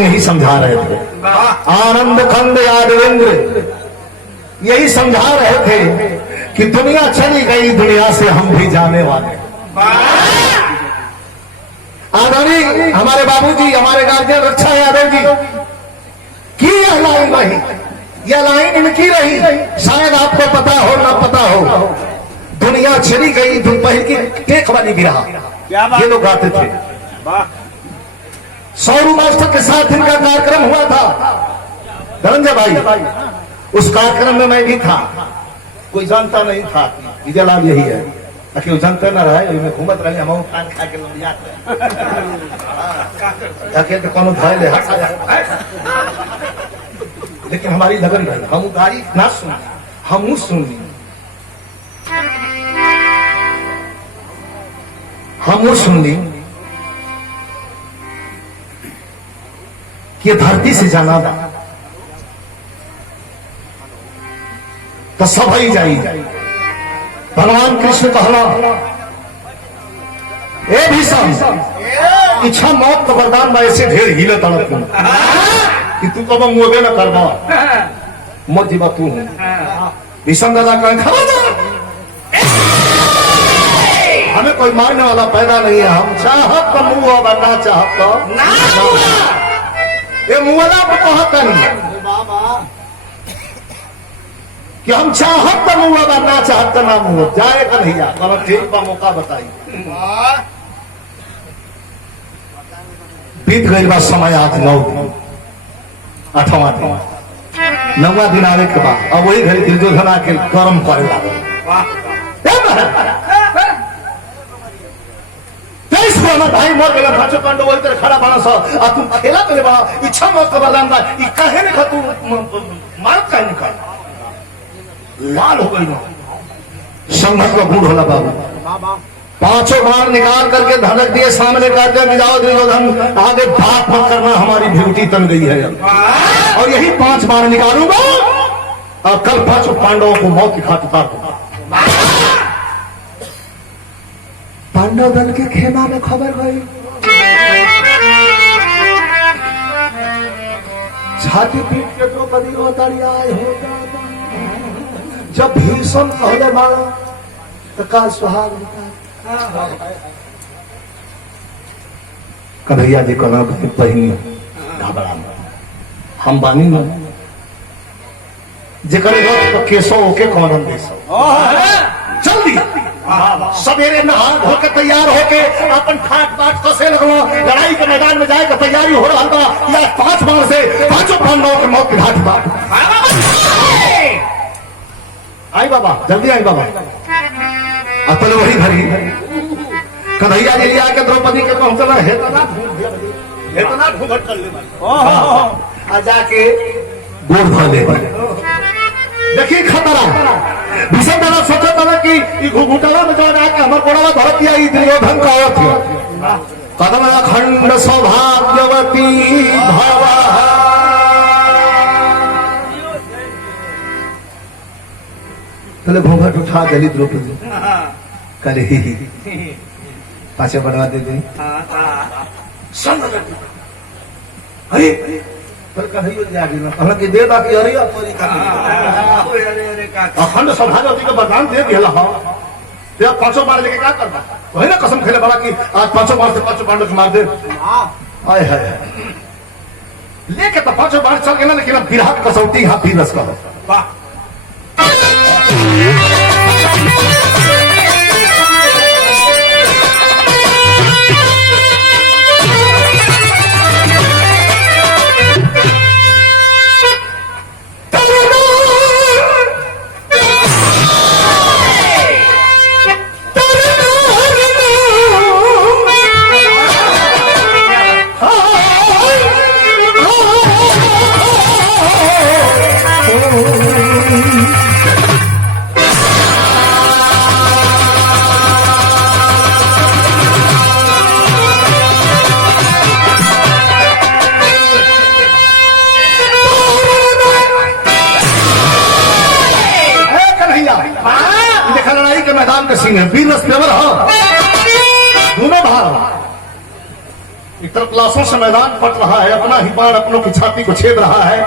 कृष्ण यही समझा रहे थे। आनंद खंड यादवेंद्र यही समझा रहे थे कि दुनिया चली गई, दुनिया से हम भी जाने वाले। आदरणीय हमारे बाबूजी, हमारे गार्जियन रक्षा यादव जी की यह लाइन रही, यह लाइन इनकी रही। शायद आपको पता हो ना पता हो, दुनिया चली गई पहले की टेक वाली बिरहा ये लोग गाते थे। सौरू मास्टर के साथ इनका कार्यक्रम हुआ था धनंजय भाई, उस कार्यक्रम में मैं भी था। कोई जानता नहीं था कि जलाल यही है, ताकि जानते न रहे में घूमत रहे हम खान खा के जाके कोनो धोए ले हट। लेकिन हमारी लगन रही, हम गाड़ी ना सुन, हम सुनी, हम सुन ली कि धरती से जाना था तो सब ही जाई। भगवान कृष्ण कहला ए भीषम, इच्छा मौत का वरदान में ऐसे ढेर हिले तड़प कि तू कब मुझे न करवा मत जीवा तू हूं। भीषम दादा कहें खबरदार, हमें कोई मारने वाला पैदा नहीं है। हम चाहत तो मुंह बनना चाहत तो ये मुआला को कहता नहीं कि हम चाहत तो मुंह बनना चाहत ना मुंह जाएगा नहीं जा। ठीक का मौका बताइए। बीत गई बात समय, आज 9 दिन 8वां दिन 9वां दिन आने के बाद अब वही घड़ी दुर्योधन आके कर्म करे लगा। भाई मर गया, पांचों पांडव वही तरह खड़ा बना सा और तुम खेला करे बा इच्छा मत का वरदान बा ई काहे ने तू मारत काहे ने कर लाल हो गई ना। संघर्ष का गुण होला बाबू। पांचों बार निकाल करके धड़क दिए सामने, कहते हैं जाओ दुर्योधन आगे बात मत करना, हमारी ड्यूटी तन गई है और यही 5 बार निकालूंगा और कल 5 पांडवों को मौत की घाट उतार दूंगा। पांडव दल के खेमा में खबर गई, छाती पीट के द्रौपदी रोताड़ी आए हो। जब भीषम कहले मारा तो का सुहाग कन्हैया जी कहना बहनी घबरा हम बानी न जेकर केसो ओके कौन देसो जल्दी सवेरे नहा धो के तैयार होके अपन ठाट बाट कसे लगलो, लड़ाई के मैदान में जाए तैयारी हो रहा था। या 5 बार से 5 पांडवों के मौत की घाट बाट आई बाबा, जल्दी आई बाबा। अपने वही घड़ी कन्हैया जी लिया के द्रौपदी के पहुंचना है इतना घूंघट कर ले जाके गोड़ धो ले। देखिए खतरा, भीषण दादा सोचा था कि घुघुटवा में जो आके हमारे कोड़वा धर दिया दुर्योधन का औरत कदम अखंड सौभाग्यवती भवा। पहले घूंघट उठा गली द्रौपदी कले ही पाछे बढ़वा दे दी। अरे हालांकि दे बाकी अरे अखंड सौभाग्यवती का वरदान दे दिया। 5 बार लेके क्या करना, वही ना कसम खेले बड़ा कि आज 5 बार से 5 पांडव मार दे। आए है लेके तो 5 बार चल गया, लेकिन अब बिरहा कसौटी यहाँ भी रस का वाह। वीर रस पेवर हो दोनों भाग, एक तरफ लाशों से मैदान पट रहा है, अपना ही बाण अपनों की छाती को छेद रहा है,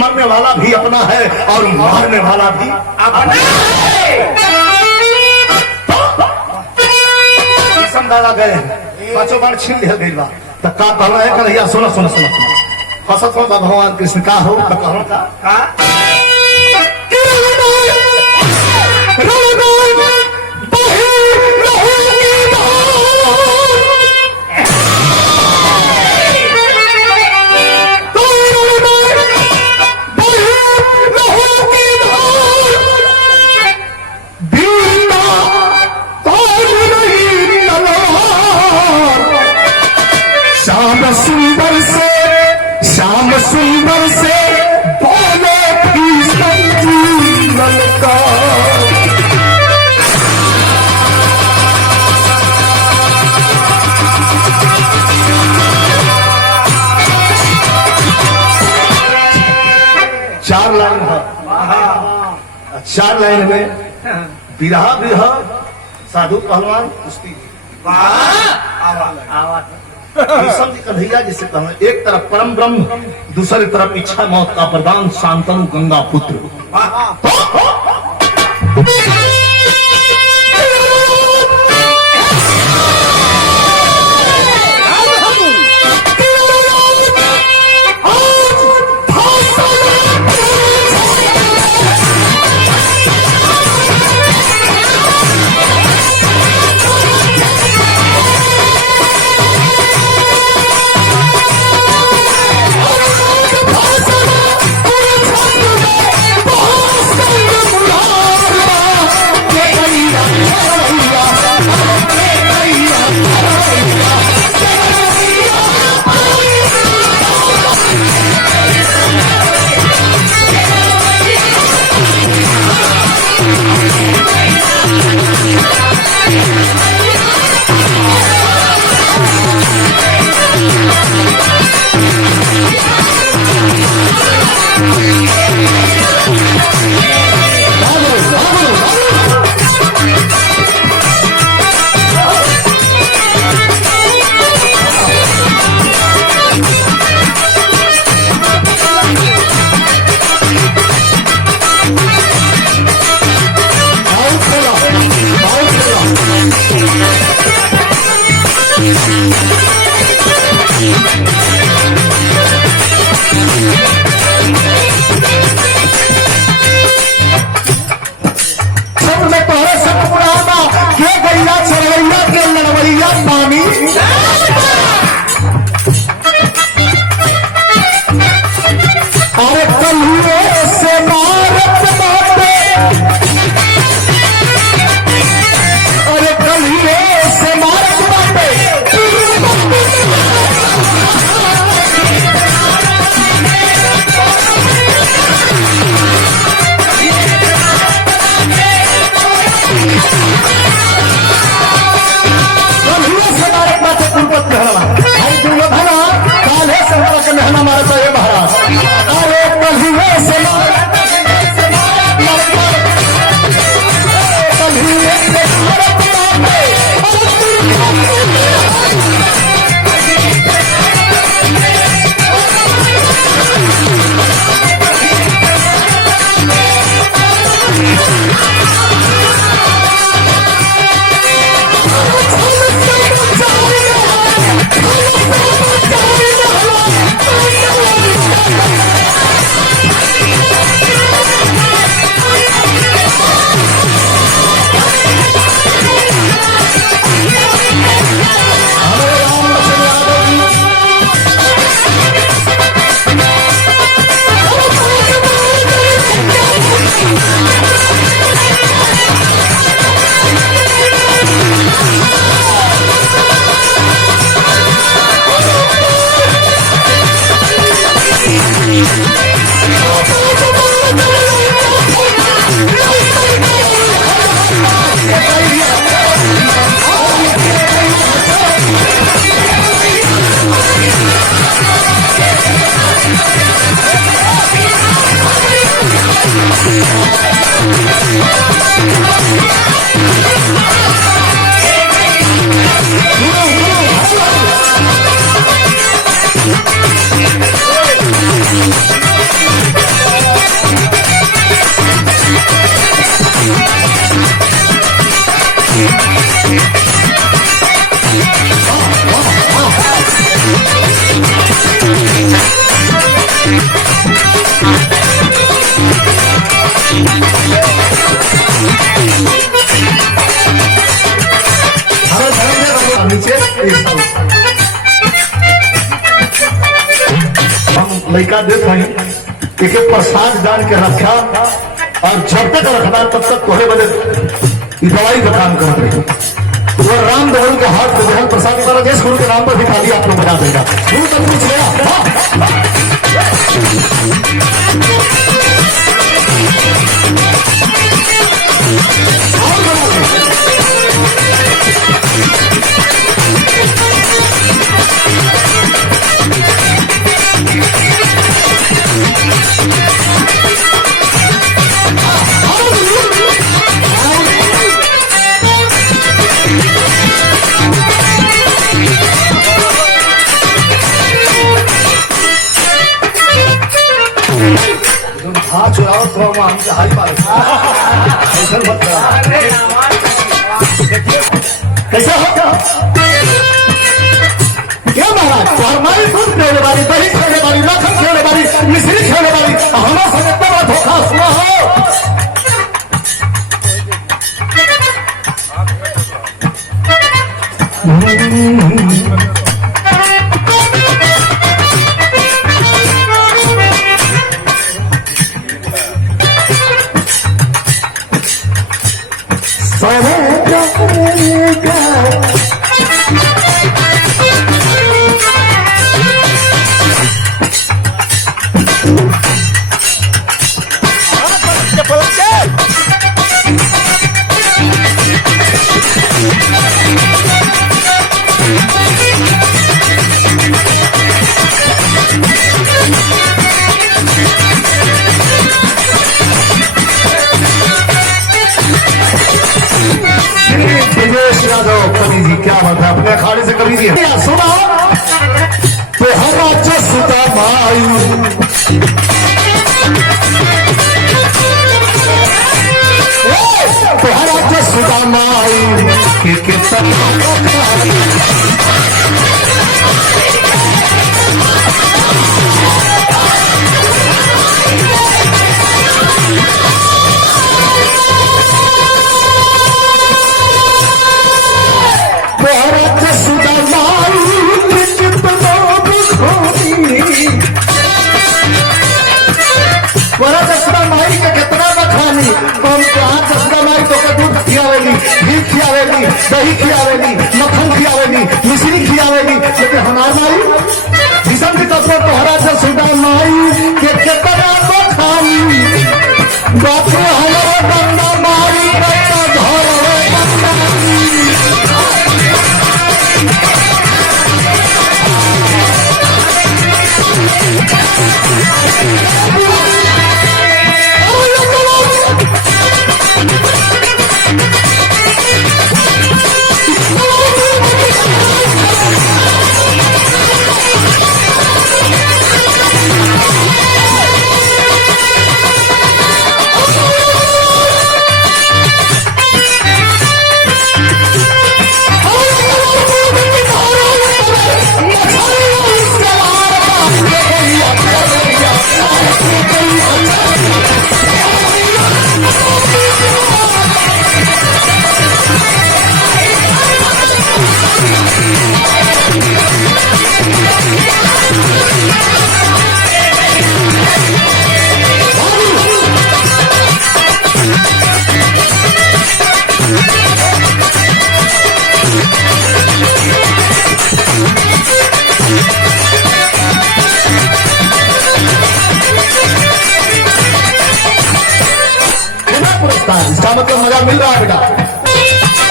मरने वाला भी अपना है और मारने वाला भी अपना है। दादा गए पांचों बार छीन लिया गई बा तो का कहना है कन्हैया सुनो सुनो सुनो हसत हो भगवान कृष्ण का हो कहूं का श्याम सुंदर से बोले ललका चार लाइन है, चार लाइन में बिरहा भी है, साधु पहलवान कुश्ती भीषम जी कन्हैया जिसे कहा एक तरफ परम ब्रह्म दूसरी तरफ इच्छा मौत का प्रदान शांतनु गंगा पुत्र लड़का देख रही एक प्रसाद डाल के रखा और जब तक रखना तब तक कोहे बजे दवाई का काम कर रही वो राम दवल के हाथ में जहल प्रसाद द्वारा देश गुरु के नाम पर भी खाली आपको बता देगा गुरु तक कुछ हाँ चुराओ तो हम हमसे हाई पार कैसा होगा क्या महाराज हमारी दूध खेलने वाली दही खेलने वाली मक्खन खेलने वाली मिश्री खेलने वाली हमारा से बड़ा धोखा सुना हो क्या बात है अपने अखाड़े से कभी दिया सुना तो हरा जसदा माई तो हरा जसदा माई के दही खियावेली मक्खन खियावेली मिश्री खियावेली लेकिन हमार माई भीषण की तत्व तोहरा से सुधा माई के केतना बखानी बापू हमारा गंगा माई गंगा घर इसका मतलब मजा मिल रहा है बेटा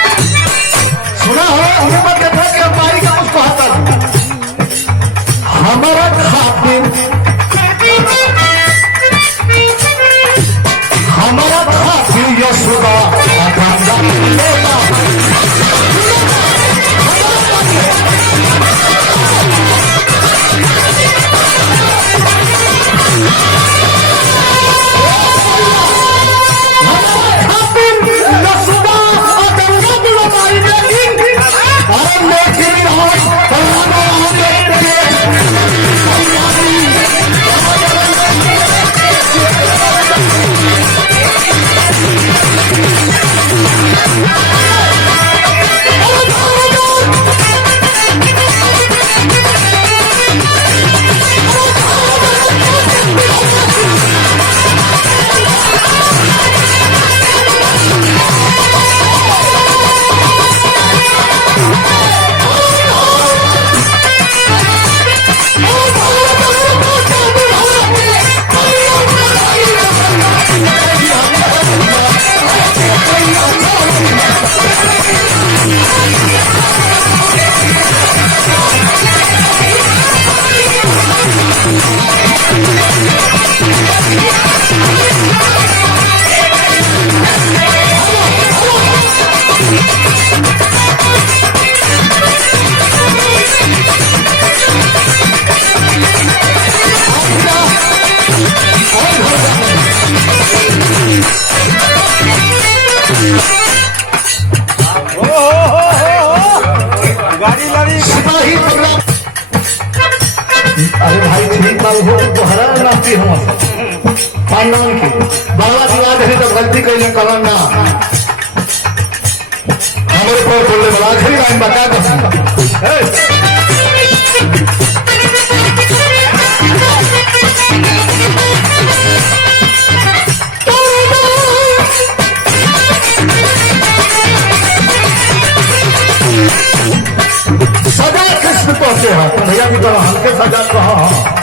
सुना हो हमें मत कहता कि हमारी का कुछ कहता हमारा खातिर यशोदा भी हम खानदान की बाबा दिवा दे तो गलती कही कलंगा हमारे पर बोलने वाला आखिरी लाइन बता दो सजा कृष्ण पहुंचे हैं भैया की तरह हल्के सजा कहा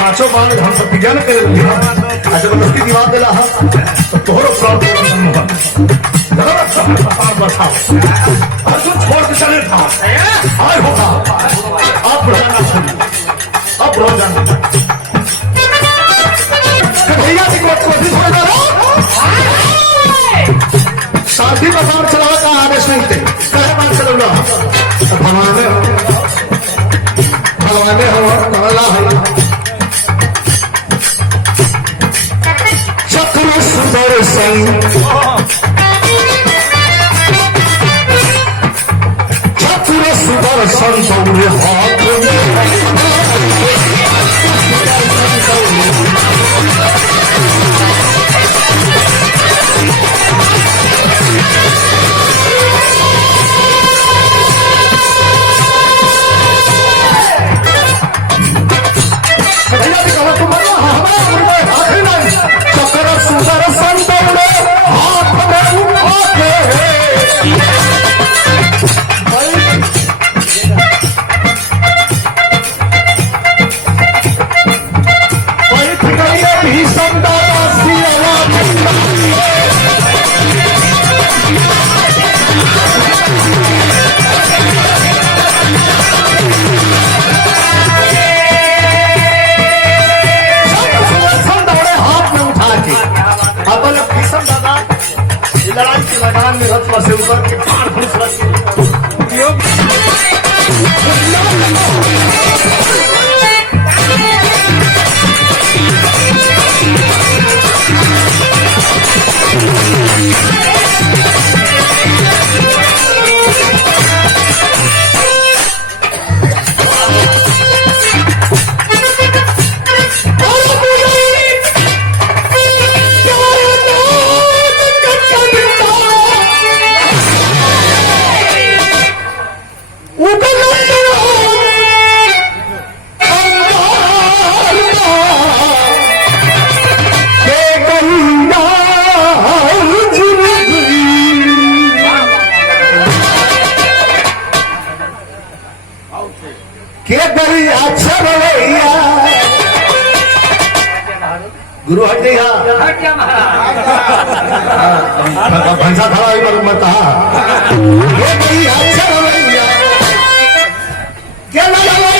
पांचों बार हम प्रतिज्ञा न करे जबरदस्ती दिवा दिला तो तोहरो अर्जुन छोड़ के चले था आए होगा आप रोजाना छोड़िए अब रोजाना भैया की कोशिश हो जा शादी का काम चला का आदेश नहीं थे कहे मान चलो भगवाने हो कमला है चक्र सुदर्शन चक्र सुदर्शन दौड़े हाथ मैदान में रथ से ऊपर के पार घुस गुरु हट गई भंसा खड़ा हुई पर मता ये गई अच्छा रवैया क्या लगा